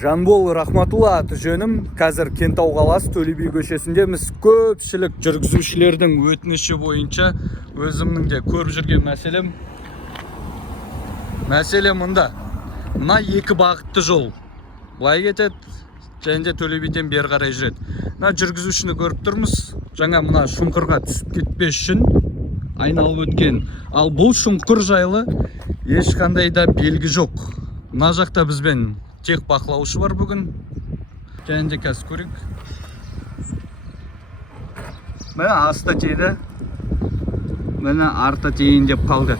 Жанбол Рахматулла аты жөнім. Қазір Кентау қаласы Төле би көшесіндеміз. Көпшілік жүргізушілердің өтініші бойынша өзімнің де көріп жүрген мәселе мұнда. Мына екі бағытты жол. Былай кетеді, және де Төле биден бері қарай жүреді. Мына жүргізушіні көріп тұрмыз. Жаңа мына шұңқырға түсіп кетпес үшін айналып өткен. Ал бұл шұңқыр жайлы ешқандай да белгі жоқ. Мына жақта бізбен тек бақылаушы бар бүгін. Және де қазір көрейік. Міне асты тейді. Міне арты тейін деп қалды.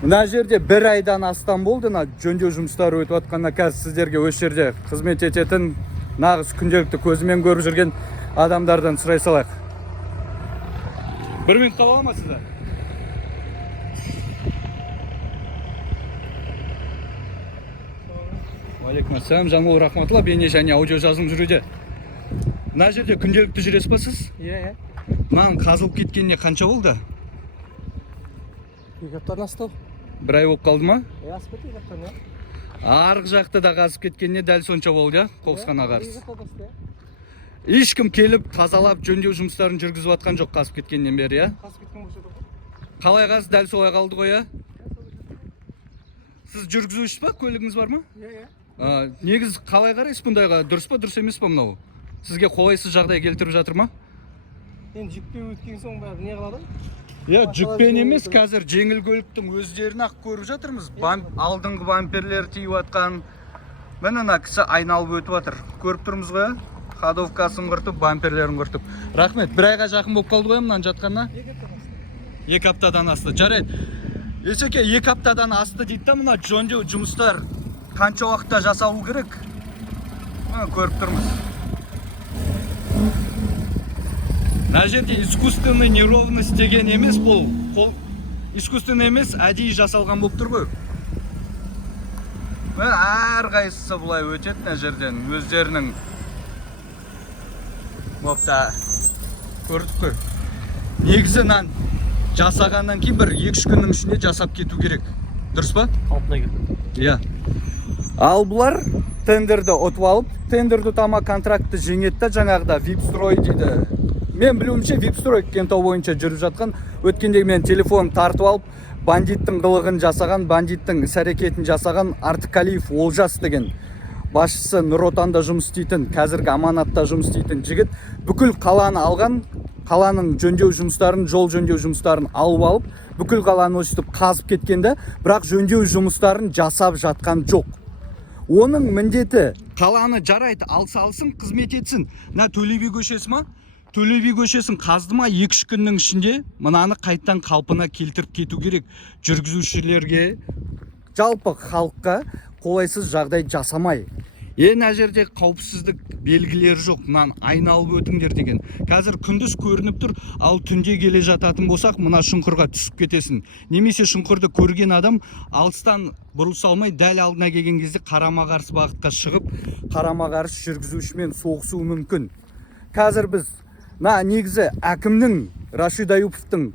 Мына жерде бір айдан астам болды. Жөндеу жұмыстары өтіп жатқанда қазір сіздерге осы жерде қызмет ететін нағыз күнделікті көзімен көріп жүрген адамдардан сұрай салайық. Бір минут қала ма сізді? Алейкум ассалам, Жанбол Рахматулла, бейне және аудио жазылым жүруде. Мына жерде күнделікті жүресіз ба сіз? Иә. Мынаның қазылып кеткеніне қанша болды? 2 аптадан асты. Бір ай болып қалды ма? Асып кетті 2 аптадан. Арғы жақты да қазып кеткеніне дәл сонша болды, қоқысқана қарсы. Ешкім келіп тазалап жөндеу жұмыстарын жүргізіп жатқан жоқ қазып кеткеннен бері, иә? Асып кеткен болса да. Қалай қазы дәл солай қалды ғой, иә? Сіз жүргізушісіз ба? Көлігіңіз бар ма? Иә. Негіз қалай қарайсыз бұндайға? Дұрыс па, дұрыс емес па мынау? Сізге қолайсыз жағдай келтіріп жатыр ма? Енді жүкпен өткен соң бәрі не қылады? Иә, жүкпен емес, қазір жеңіл көліктің өздерін ақ көріп жатырмыз. Алдыңғы бамперлер тиіп жатқан. Міне мына кісі айналып өтіп жатыр. Көріп тұрмыз ғой? Ходовкасын құртып, бамперлерін құртып. Рахмет, бір айға жақын болып қалды ғой мынаны жатқанына? 2 аптадан асты. Жарайды. Есеке, 2 аптадан асты дейді да, мына жөндеу жұмыстар қанша уақытта жасалу керек? Көріп тұрмыз. Мына жерде искусственный неровность деген емес, бұл искусственный емес, әдейі жасалған болып тұр ғой. Әр қайсысы бұлай өтеді мына жерден өздерінің. Бопта, көрдік қой. Негізі жасағаннан кейін бір 2-3 күннің ішінде жасап кету керек. Дұрыс па? Қалпына келді. Иә. Ал бұлар тендерді ұтып алып, тендерді ұтама контрактты жеңетті, жаңағыда Випстрой дейді. Мен білуімше Випстрой Кентау бойынша жүріп жатқан. Өткенде мен телефон тартып алып, бандиттің қылығын жасаған, бандиттің іс-әрекетін жасаған Артықалиев Олжас деген басшысы Нұр Отанда жұмыс істейтін, қазіргі аманатта жұмыс істейтін жігіт бүкіл қаланы алған, қаланың жөндеу жұмыстарын, жол жөндеу жұмыстарын алып алып, бүкіл қаланы өстіп қазып кеткенде, бірақ жөндеу жұмыстарын жасап жатқан жоқ. Оның міндеті қаланы жарайды, алсын, қызмет етсін. Мына Төле би көшесі ма? Төле би көшесін қазды ма 2-3 күннің ішінде мынаны қайттан қалпына келтіріп кету керек. Жүргізушілерге, жалпы халыққа қолайсыз жағдай жасамай. Мына жерде қауіпсіздік белгілері жоқ, мынаны айналып өтіңдер деген. Қазір күндіз көрініп тұр, ал түнде келе жататын болсақ, мына шұңқырға түсіп кетесің. Немесе шұңқырды көрген адам алыстан бұрылса алмай, дәл алдына келген кезде қарама-қарсы бағытқа шығып, қарама-қарсы жүргізушімен соғысуы мүмкін. Қазір біз негізі әкімнің, Рашид Аюповтың,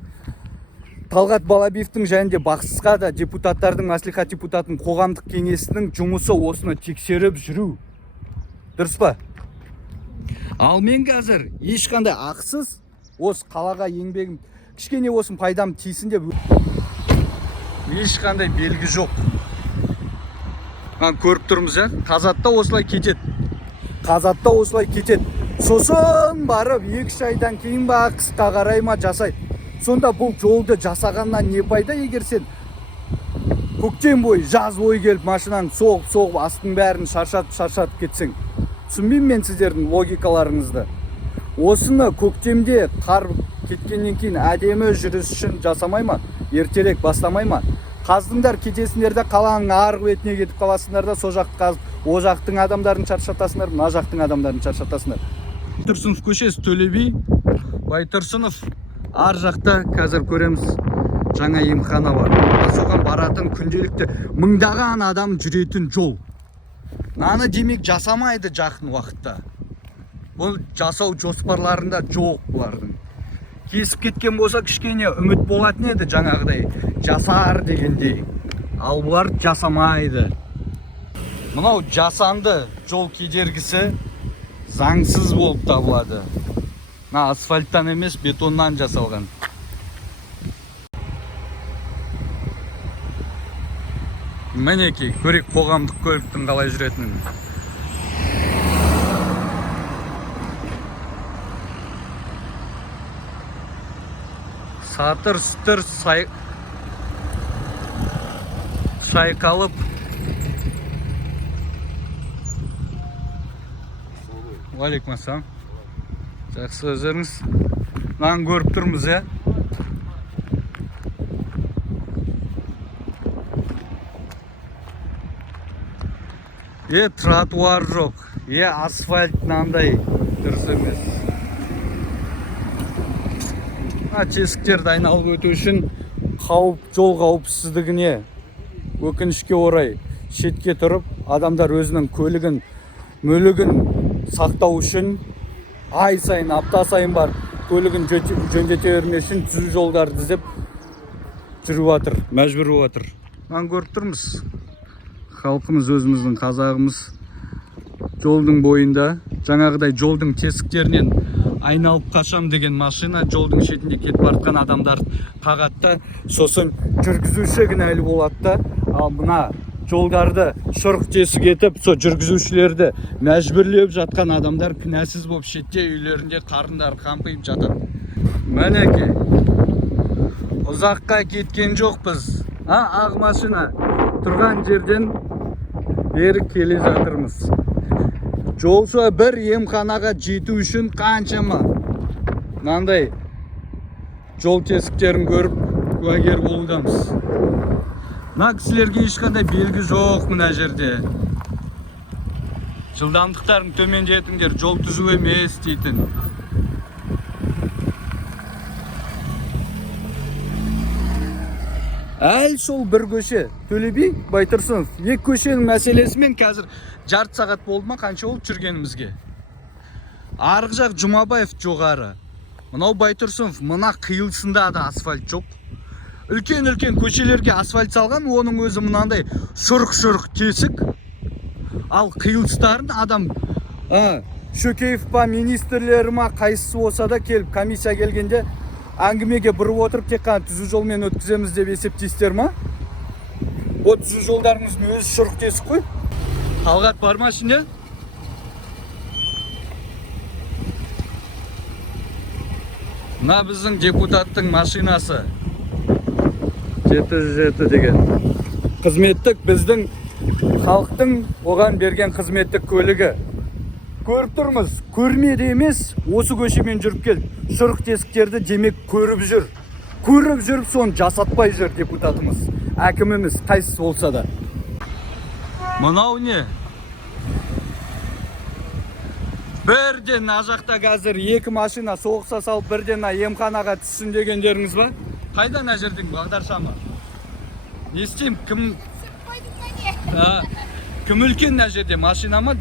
Талғат Балабиевтің және де бақсысқа да депутаттардың, мәслихат депутатының қоғамдық кеңесінің жұмысы осыны тексеріп жүру. Дұрыс па? Ал мен қазір ешқандай ақысыз осы қалаға еңбегім, кішкене осын пайдам тиісін деп ешқандай белгі жоқ. Көріп тұрмыз, Қазатта осылай кетеді. Қазатта осылай кетеді. Сосын барып 2 айдан кейін ба қысқа қарай ма жасайды. Сонда бұл жолды жасағаннан не пайда, егер сен көктем бойы, жаз бойы келіп машинаң соғып, астың бәрін шаршатып кетсең. Түсінбеймін мен сіздердің логикаларыңызды. Осыны көктемде қар кеткеннен кейін әдемі жүріс үшін жасамай ма? Ертерек бастамай ма? Қаздыңдар, кетесіңдер де қаланың арғы бетіне кетіп қаласыңдар да, со жақты қазып, о жақтың адамдарын шаршатасыңдар, мына жақтың адамдарын шаршатасыңдар. Байтұрсынов көшесі, Төле би, Байтұрсынов. Ар жақта қазір көреміз жаңа емхана бар. Соған баратын күнделікті мыңдаған адам жүретін жол. Наны демек жасамайды жақын уақытта. Бұл жасау жоспарларында жоқ бұлардың. Кесіп кеткен болса кішкене үміт болатын еді жаңағыдай жасар дегендей. Ал бұлар жасамайды. Мынау жасанды жол кедергісі заңсыз болып табылады. Мына асфальттан емес, бетоннан жасалған. Мінекей, көрейік қоғамдық көліктің қалай жүретінін. Сатыр-сытыр шайқалып. Уалейкум ассалам. Жақсы өздеріңіз. Мынаны көріп тұрмыз, е? Тротуар жоқ, асфальт мынандай дұрыс емес. Тесіктерді айналып өту үшін жол қауіпсіздігіне өкінішке орай шетке тұрып, адамдар өзінің көлігін, мүлігін сақтау үшін ай сайын, апта сайын бар көлігін жөндете бермес үшін түзу жолдарды іздеп жүріп жатыр, мәжбүр болып жатыр. Мынаны көріп тұрмыз. Халқымыз, өзіміздің қазағымыз жолдың бойында, жаңағыдай жолдың тесіктерінен айналып қашам деген машина жолдың шетінде кетіп бартқан адамдар қағатты, сосын жүргізуші кінәлі болады. Ал мына жолдарды шұрық тесік етіп, со жүргізушілерді мәжбүрлеп жатқан адамдар кінәсіз болып шетте үйлерінде қарындар қампиып жатыр. Мінекей, ұзаққа кеткен жоқпыз. Ақ машина тұрған жерден бері келе жатырмыз. Жолшы бір емханаға жету үшін қаншама мынандай жол тесіктерін көріп куәгер болудамыз. Мына кісілерге ешқандай белгі жоқ мына жерде. Жылдамдықтарын төмендетіңдер, жол түзу емес дейтін. Әл сол бір көше, Төле би Байтұрсынов. Екі көшенің мәселесімен қазір жарты сағат болды ма, қанша болып жүргенімізге. Арғы жақ Жұмабаев жоғары. Мынау Байтұрсынов, мына қиылысында да асфальт жоқ. Үлкен-үлкен көшелерге асфальт салған, оның өзі мынандай шұрық-шұрық тесік. Ал қиылыстарын адам Шөкеев па, министрлері ма, қайсысы болса да келіп, комиссия келгенде әңгімеге бұрып отырып, тек қана түзу жолмен өткіземіз деп есептейсіздер ма? О, түзу жолдарыңыздың өзі шұрық тесік қой. Талғат бар ма ішінде? Мына біздің депутаттың машинасы 707 деген. Қызметтік, біздің халықтың оған берген қызметтік көлігі. Көріп тұрмыз, көрмеді емес, осы көшемен жүріп келді. Шұрық тесіктерді демек көріп жүр. Көріп жүріп соны жасатпай жүр депутатымыз, әкіміміз, қайсысы болса да. Мынау не? Бірден мына жақта қазір екі машина соғыса салып, бірден емханаға түссін дегендеріңіз ба? Қайда мына жердің бағдаршамы? Не істеймін? Кім үлкен мына жерде? Машина ма?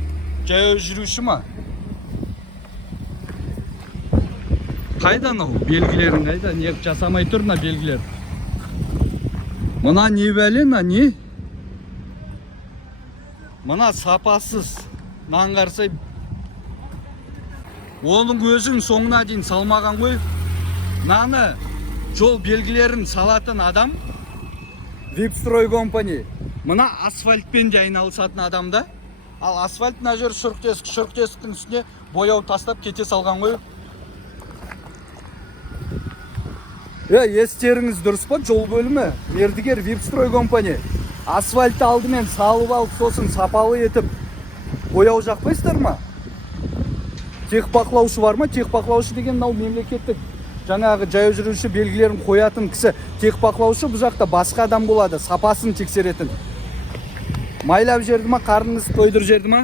Жаяу жүруші ма? Қайда мынау? Белгілерің қайда? Не жасамай тұр мына белгілер? Мына не бәле, не? Мына сапасыз. Наңғарсай. Оның өзін соңына дейін салмаған ғой. Наны жол белгілерін салатын адам Випстрой компания. Мына асфальтпен де айналысатын адамда. Ал асфальт мына жер шұрық тесіктің үстіне бояу тастап кете салған ғой. Естеріңіз дұрыс па? Жол бөлімі, мердігер Випстрой компания. Асфальтты алдымен салып алып, сосын сапалы етіп бояу жақпайсыздар ма? Техбақылаушы бар ма? Техбақылаушы деген мынау мемлекеттік жаңағы жаяу жүруші белгілерін қоятын кісі. Техбақылаушы бұл жақта басқа адам болады, сапасын тексеретін. Майлап жерді ма, қарныңыз тойдыр жерді ма?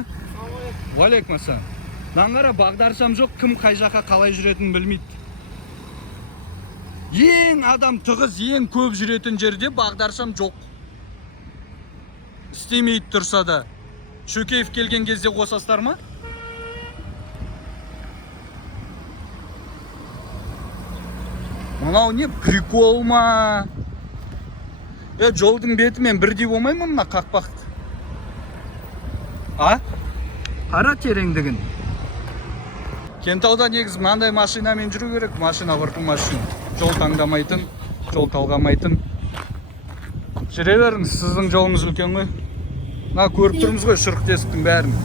Уалейкум ассалам. Наңғара бағдаршам жоқ, кім қай жаққа қалай жүретінін білмейді. Ең адам тығыз, ең көп жүретін жерде бағдаршам жоқ. Істемейді тұрса да. Шөкеев келген кезде қосастар ма? Мынау не, прикол ма? Жолдың бетімен бірдей болмай ма мына қақпақты? А? Қара тереңдігін. Кентауда негізі мынандай машинамен жүру керек, машина выртылмас үшін. Жол таңдамайтын, жол талғамайтын. Жүре беріңіз, сіздің жолыңыз үлкен ғой. Мына көріп тұрмыз ғой шұрық тесіктің бәрін.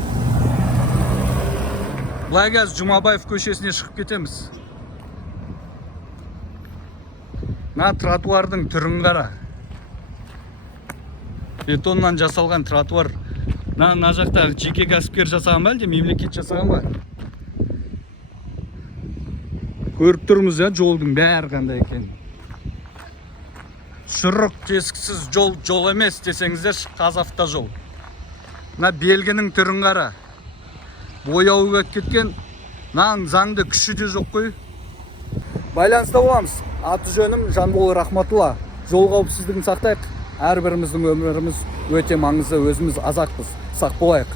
Былай қазір Жұмабаев көшесіне шығып кетеміз. Мына тротуардың түрін қара. Бетоннан жасалған тротуар. Мына жақта жеке кәсіпкер жасаған ба әлде мемлекет жасаған ба? Көріп тұрмыз ya, жолдың бәрі қандай екен. Шұрық тесіксіз жол емес десеңіздер, Қазавтожол. Мына белгінің түрін қара. Бояуы өтіп кеткен, мынаның заңды күші де жоқ қой. Байланыста боламыз. Аты жөнім Жанбол Рахматулла. Жол қауіпсіздігін сақтайық. Әрбіріміздің өміріміз өте маңызды, өзіміз азатпыз. Сақ болайық.